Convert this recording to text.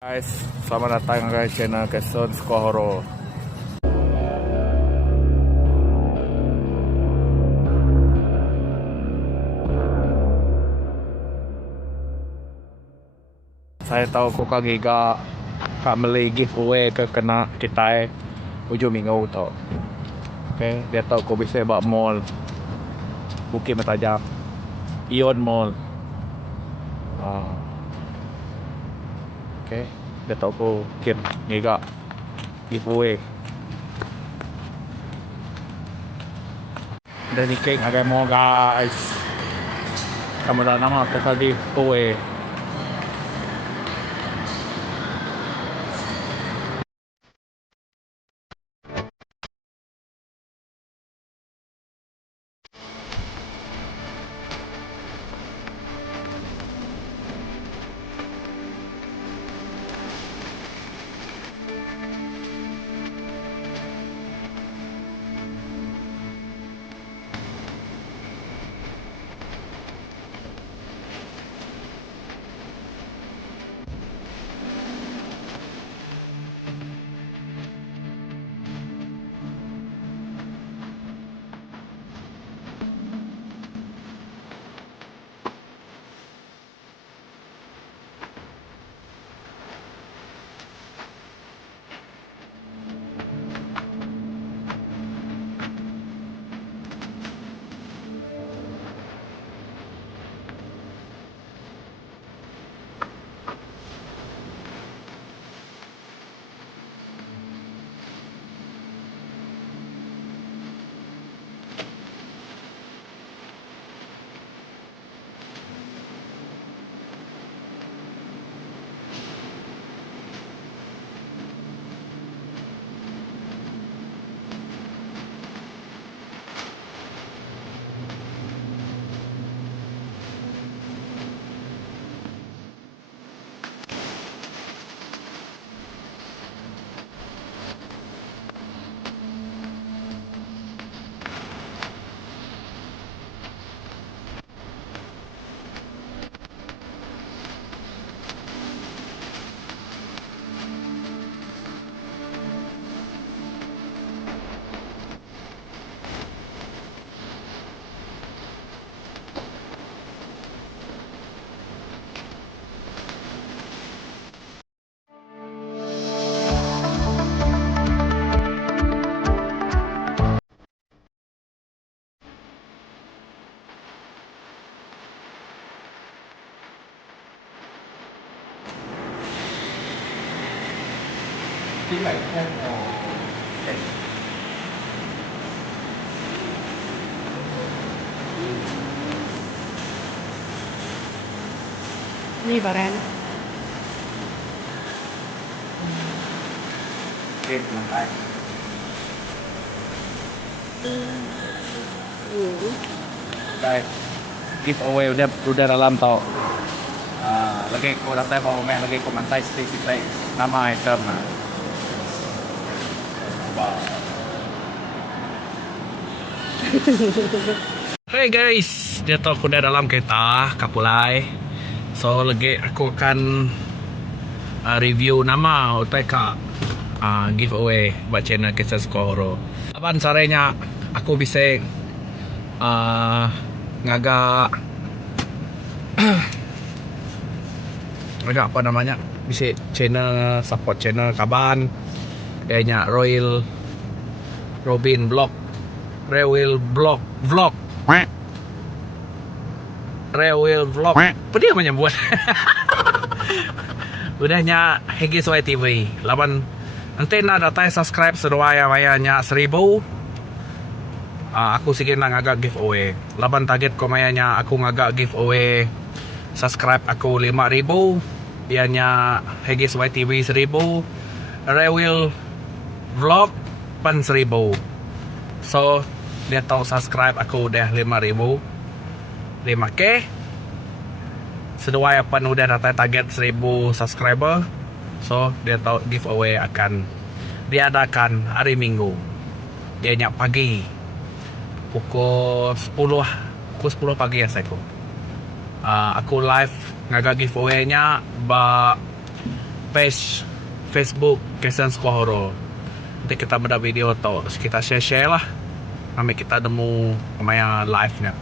Guys, selamat datang ke channel Keson Skohoro. Saya tahu kau giga kak beli giveaway ke kena kita ujung minggu tau. Okay, dia tahu kau bisa bawa mall Bukit Mertajam, Ion Mall. Okay, dia tahu kau giga giveaway. Dan ni kek agak mau guys. Kamu dah nama kita giveaway. Ni Varen. Okay, lantai. Guys, giveaway udah dalam tau. Lagi ko datay pa umay, lagi ko mantay stay nama item na. Wow. Hey guys, dia tahu aku udah dalam kereta Kapulai. So lagi aku akan review nama UTK giveaway buat channel Keson Skohoro. Apan sarenya aku bisa ngagak apa namanya, bisa channel support channel kaban kayaknya Royal Robin Vlog, Rewil Vlog, Rewil Vlog, apa dia menyebut? Udahnya HGSY TV laban nanti na datang subscribe seruaya mayanya 1000. Aku sikit na ngagak giveaway laban target ko mayanya aku ngagak giveaway subscribe aku 5000, ianya HGSY TV 1000, Rewil Vlog pan 1000. So dia tahu subscribe aku udah 5000, 5k sesuai apa udah datang target 1000 subscriber. So dia tahu giveaway akan diadakan hari Minggu, dia nyak pagi pukul 10 pagi ya sayko. Aku live ngagak giveaway nya ba page Facebook Kesan Squahoro. Nanti kita beda video atau kita share lah. Kami kita demu kemaya live nya.